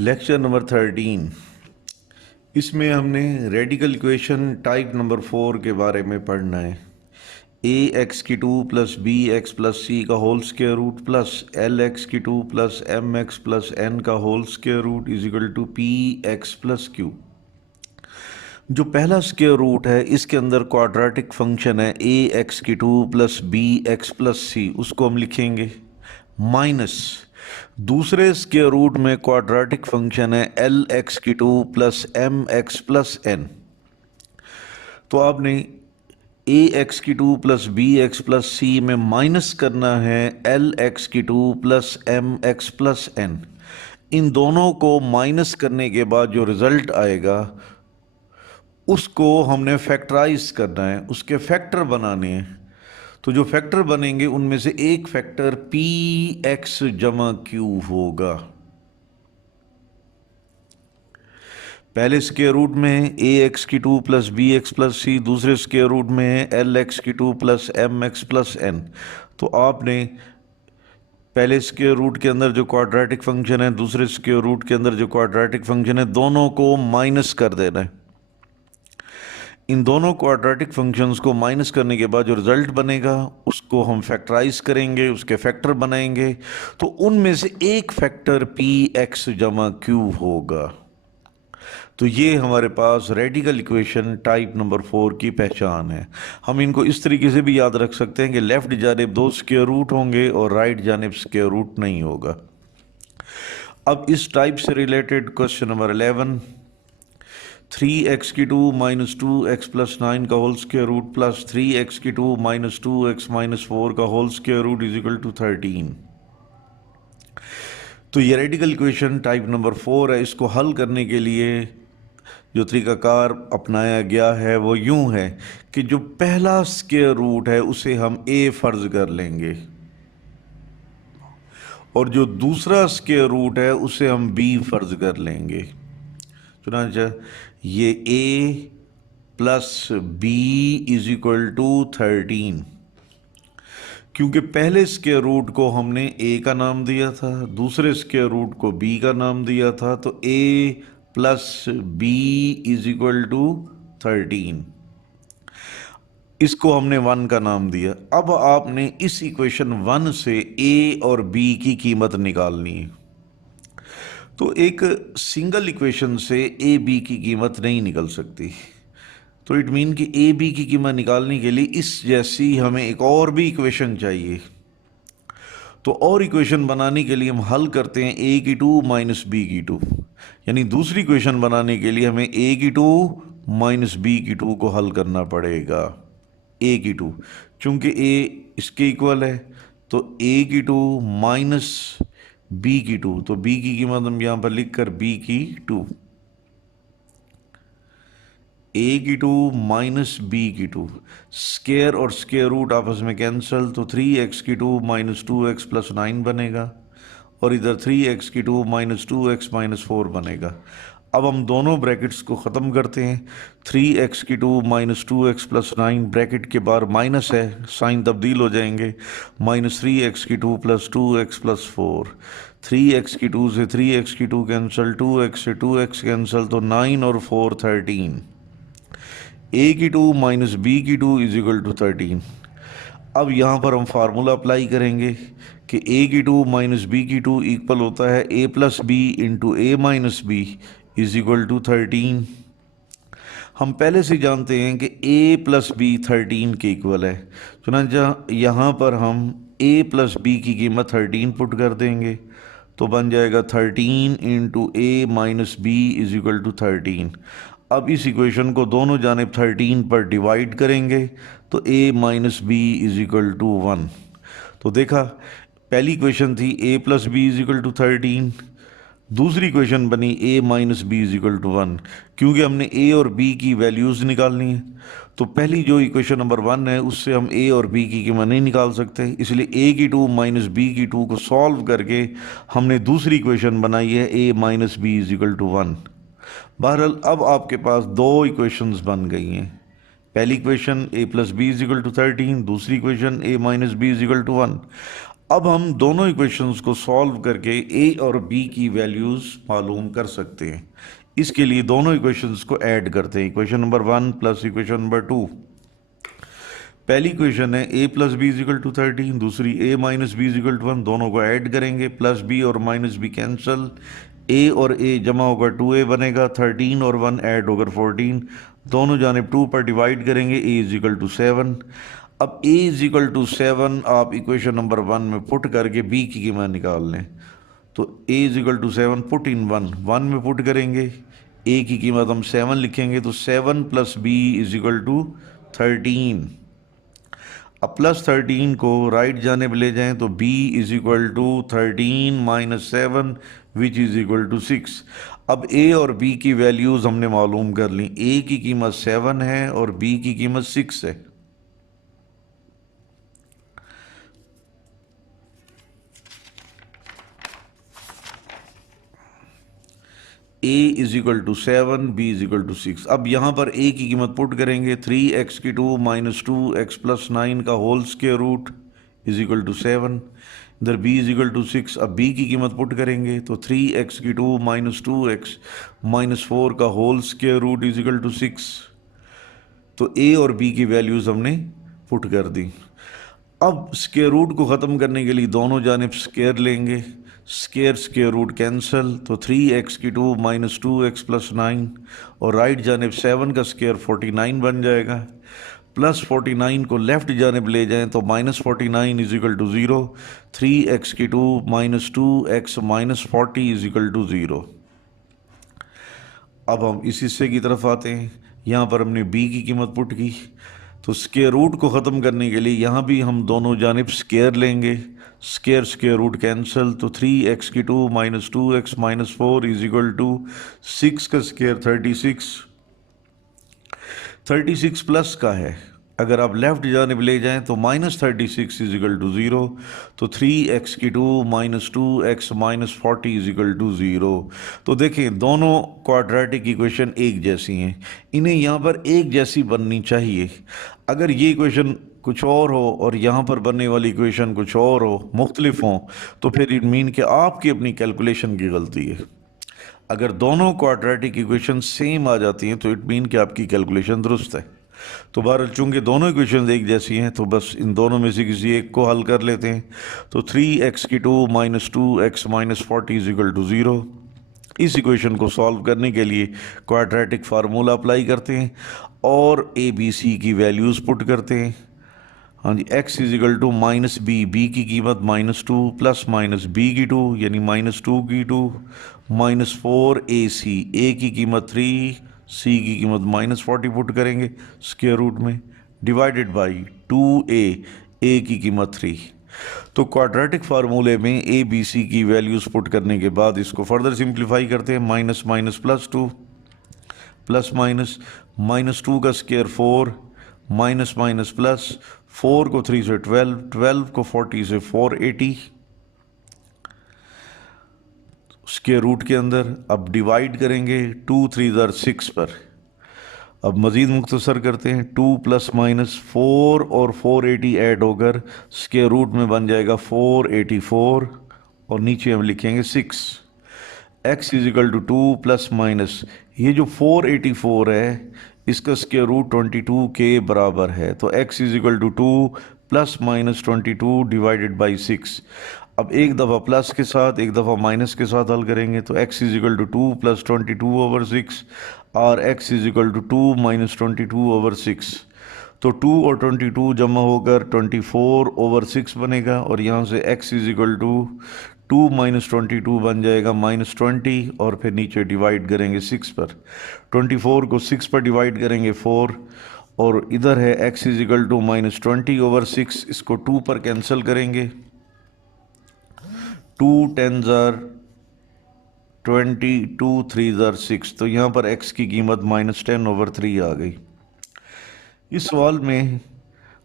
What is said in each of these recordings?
Lecture number 13। इसमें हमने radical equation type number 4 के बारे में पढ़ना है। ए एक्स की 2 plus b x plus c का whole square root plus l x की 2 plus m x plus n का whole square root is equal to p x plus q. जो पहला स्क्वायर रूट है इसके अंदर क्वाड्रेटिक फंक्शन है ए एक्स की 2 plus b x plus c, उसको हम लिखेंगे माइनस दूसरे स्क्वायर रूट में क्वाड्रेटिक फंक्शन है एल एक्स की 2 plus m x plus n. तो आपने ए एक्स की 2 plus b x plus c में माइनस करना है एल एक्स की 2 plus m x plus n. इन दोनों को माइनस करने के बाद जो रिजल्ट आएगा उसको हमने फैक्टराइज करना है, उसके फैक्टर बनाने हैं। तो जो फैक्टर बनेंगे उनमें से एक फैक्टर पी एक्स जमा क्यू होगा। पहले स्क्वायर रूट में ए एक्स की 2 plus b x plus c, दूसरे स्क्वायर रूट में है एल एक्स की 2 plus m x plus n. तो आपने पहले स्क्वायर रूट के अंदर जो क्वाड्रेटिक फंक्शन है, दूसरे स्क्वायर रूट के अंदर जो क्वाड्रेटिक फंक्शन है, दोनों को माइनस कर देना है। इन दोनों क्वाड्रेटिक फंक्शंस को माइनस करने के बाद जो रिजल्ट बनेगा उसको हम फैक्टराइज करेंगे, उसके फैक्टर बनाएंगे। तो उनमें से एक फैक्टर पी एक्स जमा क्यू होगा। तो ये हमारे पास रेडिकल इक्वेशन टाइप नंबर 4 की पहचान है। हम इनको इस तरीके से भी याद रख सकते हैं कि लेफ्ट जानिब 2 स्क्वायर रूट होंगे और राइट जानिब स्क्वायर रूट नहीं होगा। अब इस टाइप से रिलेटेड क्वेश्चन नंबर 11, 3x की 2 माइनस 2x प्लस 9 का whole square root plus 3x की 2 माइनस 2x माइनस 4 का whole square root is equal to 13। तो ये रेडिकल इक्वेशन टाइप नंबर 4 है। इसको हल करने के लिए जो तरीकाकार अपनाया गया है वो यूं है कि जो पहला स्क्वायर रूट है उसे हम a फर्ज कर लेंगे और जो दूसरा स्क्वायर रूट है उसे हम b फर्ज कर लेंगे। चुनांचे ये a plus b is equal to 13, क्योंकि पहले स्क्वायर रूट को हमने a का नाम दिया था, दूसरे स्क्वायर रूट को b का नाम दिया था। तो a plus b is equal to 13, इसको हमने 1 का नाम दिया। अब आपने इस इक्वेशन 1 से a और b की कीमत निकालनी है। तो एक सिंगल इक्वेशन से ए बी की कीमत नहीं निकल सकती। तो इट मीन कि ए बी की कीमत निकालने के लिए इस जैसी हमें एक और भी इक्वेशन चाहिए। तो और इक्वेशन बनाने के लिए हम हल करते हैं ए की 2 माइनस बी की 2, यानी दूसरी इक्वेशन बनाने के लिए हमें ए की 2 माइनस बी की 2 को हल करना पड़ेगा। ए की 2 चूंकि ए इसके इक्वल है तो ए की 2 माइनस बी की 2, तो बी की कीमत हम यहां पर लिखकर बी की 2, ए की 2 माइनस बी की 2, स्क्वायर और स्क्वायर रूट आपस में कैंसल, तो 3x की 2 माइनस 2x प्लस 9 बनेगा और इधर 3x की 2 माइनस 2x माइनस 4 बनेगा। अब हम दोनों ब्रैकेट्स को ख़त्म करते हैं। 3x की 2 माइनस 2x प्लस 9, ब्रैकेट के बाहर माइनस है, साइन तब्दील हो जाएंगे, माइनस 3x की 2 प्लस 2x प्लस 4, 3x की 2 से 3x की 2 कैंसिल, 2x से 2x कैंसिल, तो 9 और 4 13। a की 2 माइनस बी की 2 इज इक्वल टू 13। अब यहाँ पर हम फार्मूला अप्लाई करेंगे कि a की 2 माइनस बी की 2 इक्वल होता है a plus b into a minus b is equal to 13। हम पहले से जानते हैं कि a प्लस बी 13 के इक्वल है, चुनांचे यहाँ पर हम a प्लस बी की कीमत 13 पुट कर देंगे तो बन जाएगा 13 into a minus b is equal to 13। अब इस इक्वेशन को दोनों जानिब 13 पर डिवाइड करेंगे तो a minus b is equal to 1। तो देखा, पहली इक्वेशन थी a plus b is equal to 13, दूसरी इक्वेशन बनी a minus b is equal to 1, क्योंकि हमने a और b की वैल्यूज़ निकालनी है। तो पहली जो इक्वेशन नंबर 1 है उससे हम a और b की कीमत नहीं निकाल सकते, इसलिए a की 2 माइनस बी की 2 को सॉल्व करके हमने दूसरी इक्वेशन बनाई है a minus b is equal to 1। बहरहाल अब आपके पास दो इक्वेशंस बन गई हैं। पहली equation a plus b is equal to 13, दूसरी equation a minus b is equal to 1। अब हम दोनों इक्वेशंस को सॉल्व करके ए और बी की वैल्यूज मालूम कर सकते हैं। इसके लिए दोनों इक्वेशंस को ऐड करते हैं, equation number 1 plus equation number 2। पहली इक्वेशन है a plus b is equal to 13, दूसरी a minus b is equal to 1। दोनों को ऐड करेंगे, प्लस बी और माइनस बी कैंसल, a और a जमा होकर 2a बनेगा, 13 और 1 ऐड होकर 14, दोनों जानिब 2 पर डिवाइड करेंगे, a इज इक्वल टू 7। अब a इज इक्वल टू 7 आप इक्वेशन नंबर 1 में पुट करके b की कीमत निकाल लें। तो a is equal to 7 put in 1 में पुट करेंगे, a की कीमत हम 7 लिखेंगे, तो 7 plus b is equal to 13। अब प्लस 13 को राइट जाने ले जाएं तो b is equal to 13 minus 7 which is equal to 6। अब a और b की वैल्यूज़ हमने मालूम कर ली, a की कीमत 7 है और b की कीमत 6 है। a is equal to 7, b is equal to 6। अब यहाँ पर a की कीमत पुट करेंगे, 3x की 2 माइनस 2x प्लस 9 का whole square root is equal to 7। इधर b इज इक्वल टू 6। अब b की कीमत पुट करेंगे तो 3x की 2 माइनस 2x माइनस 4 का whole square root is equal to 6। तो a और b की वैल्यूज़ हमने पुट कर दी। अब स्क्वायर रूट को ख़त्म करने के लिए दोनों जानिब स्क्वायर लेंगे, स्क्वायर रूट कैंसिल, तो 3x की 2 माइनस 2x प्लस 9 और राइट जानिब 7 का स्क्वायर 49 बन जाएगा। प्लस 49 को लेफ्ट जानिब ले जाएं तो minus 49 is equal to 0, 3x की 2 minus 2x minus 40 is equal to 0। अब हम इस हिस्से की तरफ आते हैं, यहाँ पर हमने b की कीमत पुट की, तो स्क्वायर रूट को ख़त्म करने के लिए यहाँ भी हम दोनों जानिब स्क्वायर लेंगे, स्क्वायर रूट कैंसिल, तो 3x की 2 minus 2x minus 4 is equal to 6 का स्क्वायर 36 प्लस का है। अगर आप लेफ्ट जानिब ले जाएं तो माइनस 36 इज इक्वल टू 0, तो 3x की 2 minus 2x minus 40 is equal to 0। तो देखें दोनों क्वाड्रेटिक इक्वेशन एक जैसी हैं, इन्हें यहाँ पर एक जैसी बननी चाहिए। अगर ये इक्वेशन कुछ और हो और यहाँ पर बनने वाली इक्वेशन कुछ और हो, मुख्तलिफ हों, तो फिर इट मीन कि आपकी अपनी कैलकुलेशन की गलती है। अगर दोनों क्वाड्रेटिक इक्वेशन सेम आ जाती हैं तो इट मीन कि आपकी कैलकुलेशन दुरुस्त है। तो बहरहाल चूंकि दोनों इक्वेशन एक जैसी हैं तो बस इन दोनों में से किसी एक को हल कर लेते हैं। तो 3x की 2 minus 2x minus 40 is equal to 0। इस इक्वेशन को सॉल्व करने के लिए क्वाड्रेटिक फार्मूला अप्लाई करते हैं और a b c की वैल्यूज़ पुट करते हैं। हाँ जी, x is equal to minus b की कीमत माइनस 2 प्लस माइनस b की 2 यानी माइनस 2 की 2 माइनस 4ac, a की कीमत 3, c की कीमत माइनस 40 पुट करेंगे स्क्वायर रूट में, डिवाइडेड बाई 2a, a की कीमत 3। तो क्वाड्रेटिक फार्मूले में a b c की वैल्यूज़ पुट करने के बाद इसको फर्दर सिंप्लीफाई करते हैं, minus minus plus 2 plus minus minus 2 का स्क्वायर 4 माइनस माइनस प्लस 4 को 3 से 12, 12 को 40 से 480 स्क्वायर रूट के अंदर। अब डिवाइड करेंगे 2 3 ज़र 6 पर। अब मज़ीद मुख्तसर करते हैं, 2 प्लस माइनस 4 और 480 ऐड होकर स्क्वायर रूट में बन जाएगा 484 और नीचे हम लिखेंगे 6। x is equal to 2 plus minus ये जो 484 है इसका स्क्वायर रूट 22 के बराबर है, तो x is equal to 2 plus minus 22 divided by 6। अब एक दफ़ा प्लस के साथ एक दफ़ा माइनस के साथ हल करेंगे तो x is equal to 2 plus 22 over 6 और x is equal to 2 minus 22 over 6। तो 2 और 22 जमा होकर 24 ओवर 6 बनेगा और यहाँ से x is equal to 2 minus 22 बन जाएगा माइनस 20 और फिर नीचे डिवाइड करेंगे 6 पर। 24 को 6 पर डिवाइड करेंगे 4 और इधर है x is equal to minus 20 over 6, इसको 2 पर कैंसिल करेंगे, 2 10 ज़र 20, 2 3 ज़र 6, तो यहाँ पर x की कीमत माइनस 10 ओवर 3 आ गई। इस सवाल में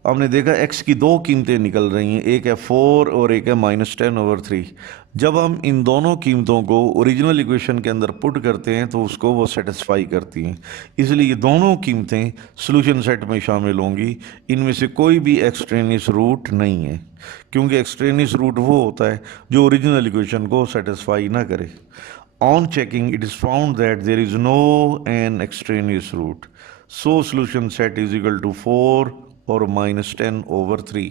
हमने देखा x की दो कीमतें निकल रही हैं, एक है 4 और एक है -10/3। जब हम इन दोनों कीमतों को ओरिजिनल इक्वेशन के अंदर पुट करते हैं तो उसको वो सेटिस्फाई करती हैं, इसलिए ये दोनों कीमतें सॉल्यूशन सेट में शामिल होंगी। इनमें से कोई भी एक्सट्रेनियस रूट नहीं है, क्योंकि एक्सट्रेनियस रूट वो होता है जो ओरिजिनल इक्वेशन को सेटिस्फाई ना करे। On checking, it is found that there is no an extraneous root. So solution set is equal to 4 or -10/3।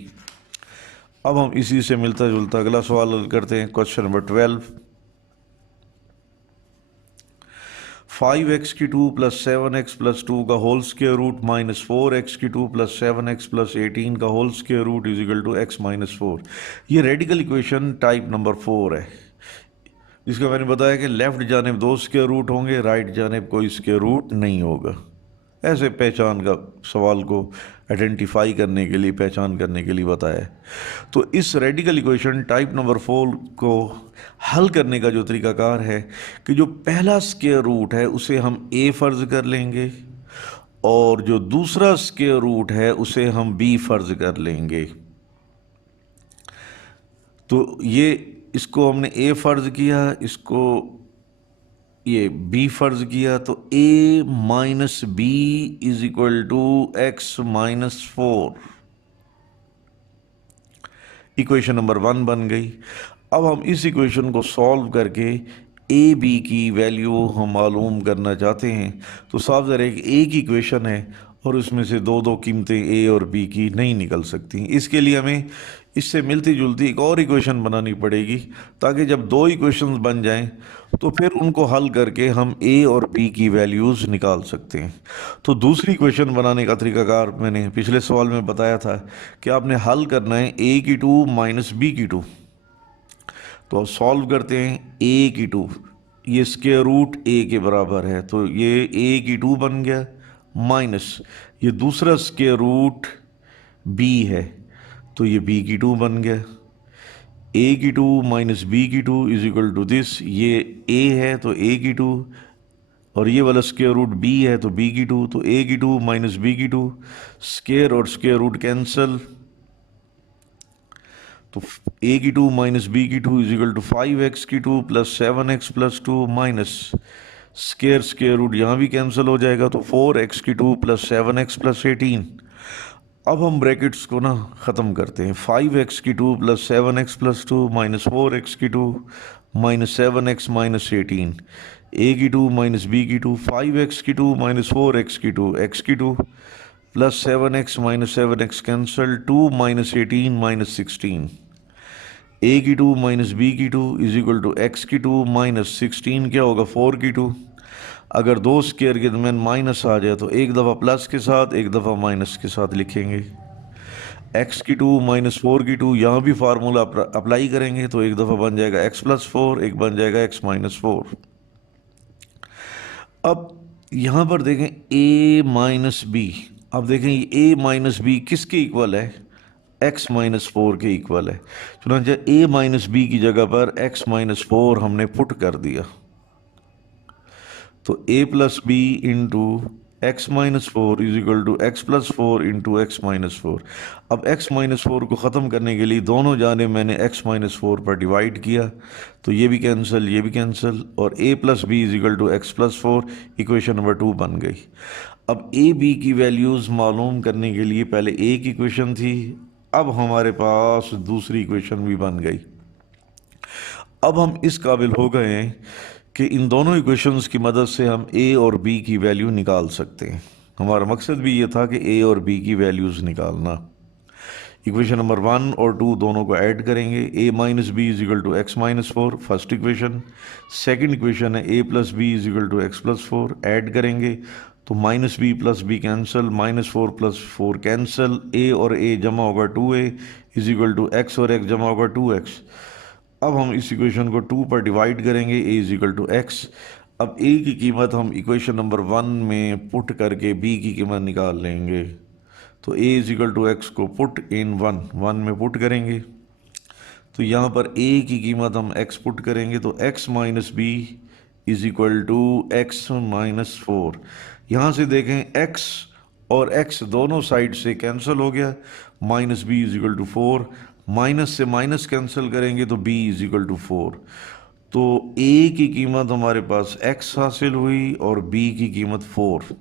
अब हम इसी से मिलता जुलता अगला सवाल हल करते हैं। Question number 12। 5x² + 7x+2 का whole square root -4x² + 7x+18 का whole square root is equal to x-4। ये रेडिकल इक्वेशन टाइप नंबर 4 है, जिसका मैंने बताया कि लेफ्ट जानिब 2 स्क्वायर रूट होंगे, राइट जानिब कोई स्क्वायर रूट नहीं होगा। ऐसे पहचान का सवाल को आइडेंटिफाई करने के लिए, पहचान करने के लिए बताया है। तो इस रेडिकल इक्वेशन टाइप नंबर 4 को हल करने का जो तरीकाकार है कि जो पहला स्क्वायर रूट है उसे हम a फ़र्ज़ कर लेंगे और जो दूसरा स्क्वायर रूट है उसे हम b फ़र्ज़ कर लेंगे। तो ये इसको हमने a फ़र्ज़ किया, इसको ये b फ़र्ज़ किया, तो a minus b is equal to x-4। Equation number 1 बन गई। अब हम इस इक्वेशन को सॉल्व करके ए बी की वैल्यू हम मालूम करना चाहते हैं। तो साफ ज़रा एक ए की इक्वेशन है और उसमें से दो दो कीमतें ए और बी की नहीं निकल सकती। इसके लिए हमें इससे मिलती जुलती एक और इक्वेशन बनानी पड़ेगी, ताकि जब दो इक्वेशंस बन जाएं तो फिर उनको हल करके हम ए और बी की वैल्यूज़ निकाल सकते हैं। तो दूसरी इक्वेशन बनाने का तरीकाकार मैंने पिछले सवाल में बताया था कि आपने हल करना है a की 2 माइनस बी की 2। तो अब सॉल्व करते हैं a की 2, ये स्क्वायर रूट a के बराबर है, तो ये a की 2 बन गया, माइनस ये दूसरा स्क्वायर रूट b है तो ये b की 2 बन गया। a की 2 माइनस b की 2 इज इक्वल टू दिस, ये a है तो a की 2 और ये वाला स्क्वायर रूट b है तो b की 2, तो a की 2 माइनस b की 2, स्क्वायर और स्क्वायर रूट कैंसल, तो a की 2 माइनस b की 2 इज इक्वल टू 5x की 2 + 7x+2 minus square square root यहाँ भी कैंसिल हो जाएगा, तो 4x की 2 + 7x+18। अब हम ब्रैकेट्स को ना ख़त्म करते हैं। 5x की 2 + 7x+2 माइनस 4x की 2 माइनस 7x माइनस 18, a की 2 माइनस b की 2, 5x की 2 माइनस 4x की 2, x की 2 plus 7x minus 7x cancel, 2 minus 18 minus 16, a की 2 माइनस b की 2 इज इक्वल टू x की 2 माइनस 16 क्या होगा 4 की 2। अगर दो स्क्वायर के दरमियान माइनस आ जाए तो एक दफ़ा प्लस के साथ एक दफ़ा माइनस के साथ लिखेंगे। x की 2 माइनस 4 की 2, यहाँ भी फार्मूला अप्लाई करेंगे तो एक दफ़ा बन जाएगा x+4, एक बन जाएगा x-4। अब यहाँ पर देखें a माइनस बी, अब देखें ये a माइनस बी किसके इक्वल है, x-4 के इक्वल है। चुनांचे a माइनस बी की जगह पर x-4 हमने पुट कर दिया, तो a plus b into x-4 is equal to x+4 into x-4। अब x-4 को ख़त्म करने के लिए दोनों जाने मैंने x-4 पर डिवाइड किया, तो ये भी कैंसिल, ये भी कैंसिल, और a plus b is equal to x+4, equation number 2 बन गई। अब a b की वैल्यूज़ मालूम करने के लिए पहले a की इक्वेशन थी, अब हमारे पास दूसरी इक्वेशन भी बन गई। अब हम इस काबिल हो गए हैं कि इन दोनों इक्वेशंस की मदद से हम a और b की वैल्यू निकाल सकते हैं। हमारा मकसद भी ये था कि a और b की वैल्यूज़ निकालना। इक्वेशन नंबर 1 और 2 दोनों को ऐड करेंगे, a minus b is equal to x-4 first equation. Second equation है a plus b is equal to x+4, add करेंगे तो minus b plus b cancel, -4 + 4 cancel, a और a जमा होगा 2a is equal to x और x जमा होगा 2x। अब हम इस इक्वेशन को 2 पर डिवाइड करेंगे, a is equal to x। अब a की कीमत हम इक्वेशन नंबर 1 में पुट करके b की कीमत निकाल लेंगे, तो a is equal to x को पुट इन 1 में पुट करेंगे, तो यहाँ पर a की कीमत हम x पुट करेंगे, तो x minus b is equal to x-4। यहाँ से देखें x और x दोनों साइड से कैंसिल हो गया, minus b is equal to 4, minus से माइनस कैंसिल करेंगे तो b इज इक्वल टू 4। तो a की कीमत हमारे पास x हासिल हुई और b की कीमत 4।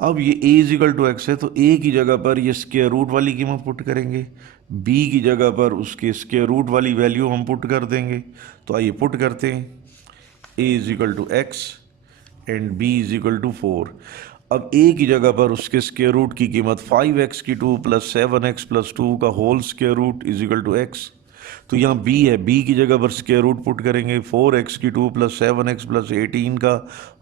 अब ये a is equal to x है तो a की जगह पर ये स्क्वायर रूट वाली कीमत पुट करेंगे, b की जगह पर उसके स्क्वायर रूट वाली वैल्यू हम पुट कर देंगे। तो आइए पुट करते हैं, a is equal to x and b is equal to 4। अब a की जगह पर उसके स्क्वायर रूट की कीमत 5x की 2 प्लस 7x प्लस 2 का whole square root is equal to x. तो यहाँ b है, b की जगह पर स्क्वायर रूट पुट करेंगे, 4x की 2 प्लस 7x प्लस 18 का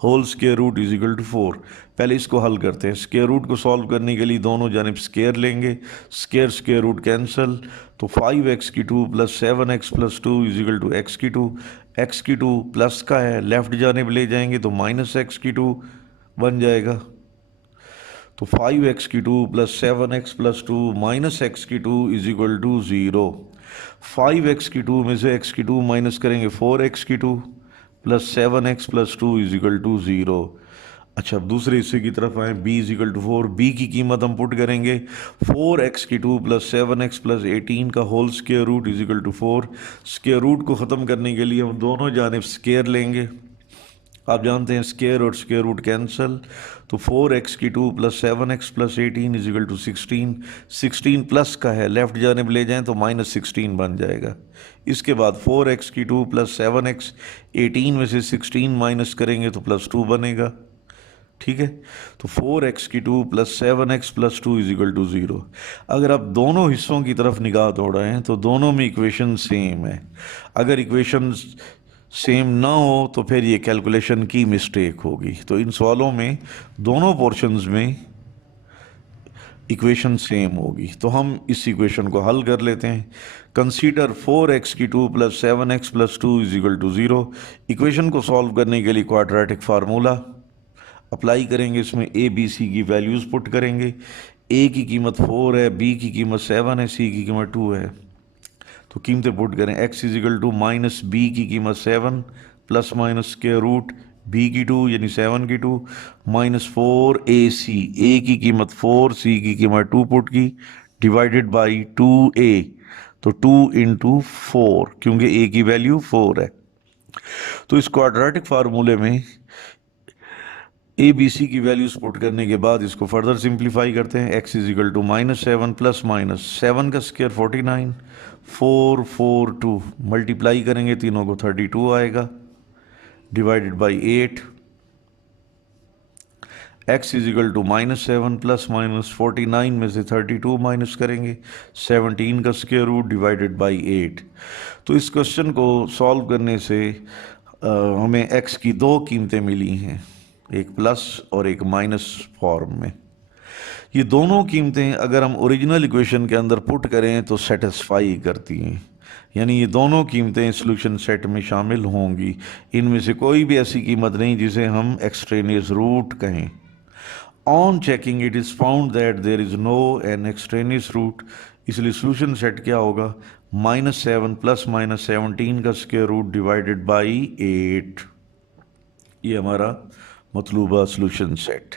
whole square root is equal to 4। पहले इसको हल करते हैं। स्क्वायर रूट को सॉल्व करने के लिए दोनों जानिब स्क्वायर लेंगे, स्क्वायर स्क्वायर रूट कैंसिल। तो 5x की 2 plus 7x plus 2 is equal to x की 2, x की 2 प्लस का है, लेफ्ट जानिब ले जाएंगे तो माइनस x की 2 बन जाएगा। तो 5x की 2 plus 7x plus 2 minus x की 2 इज इक्वल टू 0। 5x की 2 में से x की 2 माइनस करेंगे, 4x की 2 plus 7x plus 2 is equal to 0। अच्छा, अब दूसरे हिस्से की तरफ आए, b is equal to 4, b की कीमत हम पुट करेंगे, 4x की 2 प्लस 7x प्लस 18 का whole square root is equal to 4। Square root को ख़त्म करने के लिए हम दोनों जानिब स्क्वायर लेंगे। आप जानते हैं स्क्वायर और स्क्वायर रूट कैंसिल। तो 4x की 2 plus 7x plus 18 is equal to 16। 16 plus का है, लेफ्ट जानिब ले जाएं तो माइनस 16 बन जाएगा। इसके बाद 4x की 2 प्लस 7x, 18 में से 16 माइनस करेंगे तो प्लस 2 बनेगा। ठीक है, तो 4x की 2 plus 7x plus 2 is equal to 0। अगर आप दोनों हिस्सों की तरफ निगाह दौड़ाएं तो दोनों में इक्वेशन सेम है। अगर इक्वेशन सेम ना हो तो फिर ये कैलकुलेशन की मिस्टेक होगी। तो इन सवालों में दोनों पोर्शंस में इक्वेशन सेम होगी। तो हम इस इक्वेशन को हल कर लेते हैं। कंसीडर 4x की 2 plus 7x plus 2 is equal to 0। Equation को सॉल्व करने के लिए क्वाड्रेटिक फार्मूला अप्लाई करेंगे, इसमें a b c की वैल्यूज़ पुट करेंगे। a की कीमत 4 है, b की कीमत 7 है, c की कीमत 2 है। तो कीमतें पुट करें, x is equal to minus b की कीमत 7 plus minus square root b की 2 यानी 7 की 2 माइनस 4 ac, a की कीमत 4, c की कीमत 2 पुट की, डिवाइडेड बाई 2a। तो 2 इंटू 4, क्योंकि a की वैल्यू 4 है। तो इस क्वाड्रेटिक फार्मूले में ए बी सी की वैल्यूज पुट करने के बाद इसको फर्दर सिंप्लीफाई करते हैं। x is equal to minus 7 plus minus 7 का स्क्वायर 49, 4 4 2 मल्टीप्लाई करेंगे तीनों को 32 आएगा, divided by 8। x is equal to minus 7 plus minus 49 में से 32 माइनस करेंगे, 17 का स्क्वायर रूट डिवाइडेड बाई 8। तो इस क्वेश्चन को सॉल्व करने से हमें x की दो कीमतें मिली हैं, एक प्लस और एक माइनस फॉर्म में। ये दोनों कीमतें अगर हम ओरिजिनल इक्वेशन के अंदर पुट करें तो सेटिस्फाई करती हैं, यानी ये दोनों कीमतें सॉल्यूशन सेट में शामिल होंगी। इनमें से कोई भी ऐसी कीमत नहीं जिसे हम एक्सट्रेनियस रूट कहें। On checking it is found that there is no an extraneous root, इसलिए सॉल्यूशन सेट क्या होगा, माइनस 7 प्लस माइनस 17 का स्क्वायर रूट डिवाइडेड बाई 8। ये हमारा मतलूबा सॉल्यूशन सेट।